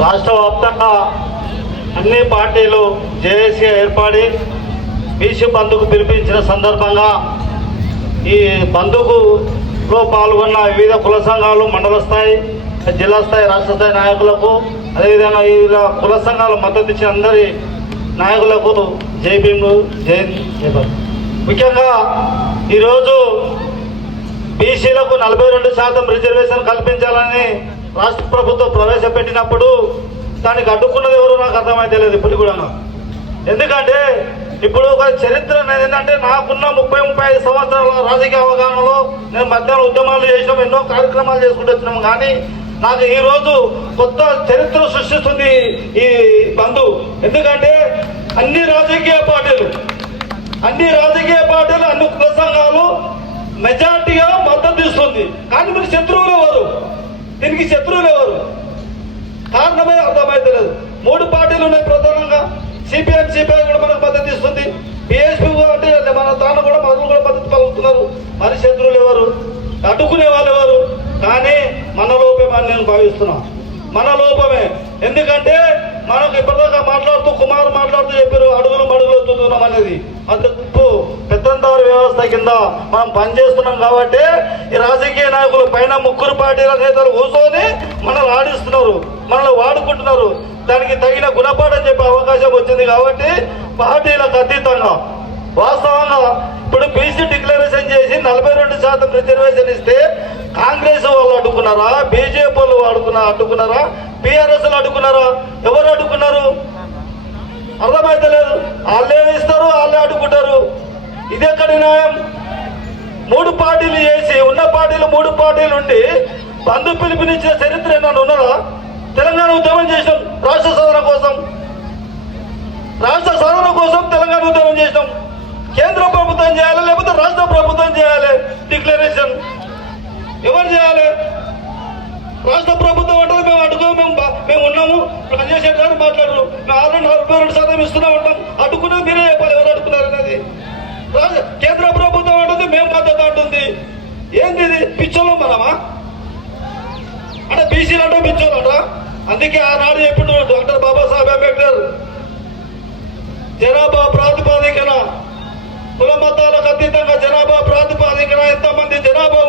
రాష్ట్ర వ్యాప్తంగా అన్ని పార్టీలు జేఏసీ ఏర్పడి బీసీ బంధుకు పిలిపించిన సందర్భంగా ఈ బంధుకులో పాల్గొన్న వివిధ కుల సంఘాలు మండల స్థాయి జిల్లా స్థాయి రాష్ట్ర స్థాయి నాయకులకు అదేవిధంగా వివిధ కుల సంఘాలు మద్దతు ఇచ్చిన అందరి నాయకులకు జై భీములు జై ముఖ్యంగా ఈరోజు బీసీలకు నలభై రెండు శాతం రిజర్వేషన్ కల్పించాలని రాష్ట్ర ప్రభుత్వం ప్రవేశపెట్టినప్పుడు దానికి అడ్డుకున్నది ఎవరు నాకు అర్థమైతే లేదు ఇప్పుడు కూడా ఎందుకంటే ఇప్పుడు ఒక చరిత్ర అనేది ఏంటంటే నాకున్న ముప్పై ముప్పై ఐదు సంవత్సరాల రాజకీయ అవగాహనలో నేను మధ్యాహ్న ఉద్యమాలు చేసినాం ఎన్నో కార్యక్రమాలు చేసుకుంటూ వచ్చినాం. కానీ నాకు ఈ రోజు కొత్త చరిత్ర సృష్టిస్తుంది ఈ బంధు. ఎందుకంటే అన్ని రాజకీయ పార్టీలు అన్ని రాజకీయ పార్టీలు అన్ని కుల సంఘాలు మెజార్టీగా మద్దతు ఇస్తుంది. కానీ మీరు శత్రు దీనికి శత్రువులు ఎవరు? కారణమే అర్థమైతే లేదు మూడు పార్టీలు ఉన్నాయి ప్రధానంగా. సిపిఎం సిపిఐ కూడా మనకు మద్దతు ఇస్తుంది. బిఎస్పీ అంటే మన తాను కూడా మనకు కూడా మద్దతు పలుకుతున్నారు. మరి శత్రువులు ఎవరు? అడ్డుకునే వాళ్ళు ఎవరు? కానీ మన లోపమే అని నేను భావిస్తున్నా. మన లోపమే. ఎందుకంటే మనకు ఇప్పటిదాకా మాట్లాడుతూ కుమార్ మాట్లాడుతూ చెప్పారు అడుగులు మడుగులు ఎత్తుతున్నాం అనేది. అది తప్పు. వ్యవస్థ కింద మనం పనిచేస్తున్నాం కాబట్టి ఈ రాజకీయ నాయకులు పైన ముగ్గురు పార్టీల నేతలు కూర్చొని మనల్ని ఆడిస్తున్నారు మనల్ని వాడుకుంటున్నారు. దానికి తగిన గుణపాఠం చెప్పే అవకాశం వచ్చింది కాబట్టి పార్టీలకు అతీతంగా వాస్తవంగా ఇప్పుడు బీసీ డిక్లరేషన్ చేసి నలభై రెండు శాతం రిజర్వేషన్ ఇస్తే కాంగ్రెస్ వాళ్ళు అడ్డుకున్నారా బీజేపీ వాళ్ళు అడుగున్నా అడ్డుకున్నారా బీఆర్ఎస్ అడ్డుకున్నారా ఎవరు అడ్డుకున్నారు? అర్థమైతే లేదు వాళ్ళే ఇస్తారు వాళ్ళే అడ్డుకుంటారు. ఇది ఎక్కడ న్యాయం మూడు పార్టీలు చేసి ఉన్న పార్టీలు మూడు పార్టీలు ఉండి బంధు పిలుపునిచ్చిన చరిత్ర ఏమన్నా ఉన్నదా? తెలంగాణ ఉద్యమం చేసినాం రాష్ట్ర సాధన కోసం. రాష్ట్ర సాధన కోసం తెలంగాణ ఉద్యమం చేసినాం. కేంద్ర ప్రభుత్వం చేయాలి లేకపోతే రాష్ట్ర ప్రభుత్వం చేయాలి. డిక్లరేషన్ ఎవరు చేయాలి? రాష్ట్ర ప్రభుత్వం అంటే మేము అడుగు మేము మేము ఉన్నాము. రాజశేఖర్ గారు మాట్లాడరు మేము ఆరు నలభై రెండు శాతం ఇస్తూనే ఉంటాం అడ్డుకున్నా మీరే చెప్పాలి ఎవరు అడుగుతున్నారు అనేది రాజ- కేంద్ర ప్రభుత్వం అంటుంది మేము మద్దతు అంటుంది ఏంది ఇది పిచ్చోళ్ళం మనమా అంటే బీసీలు అంటే పిచ్చోళ్ళట. అందుకే ఆనాడు ఎప్పుడు డాక్టర్ బాబాసాహెబ్ అంబేద్కర్ జనాభా ప్రాతిపాదికన కుల మతాలకు అతీతంగా జనాభా ప్రాతిపాదికన ఎంతమంది జనాభా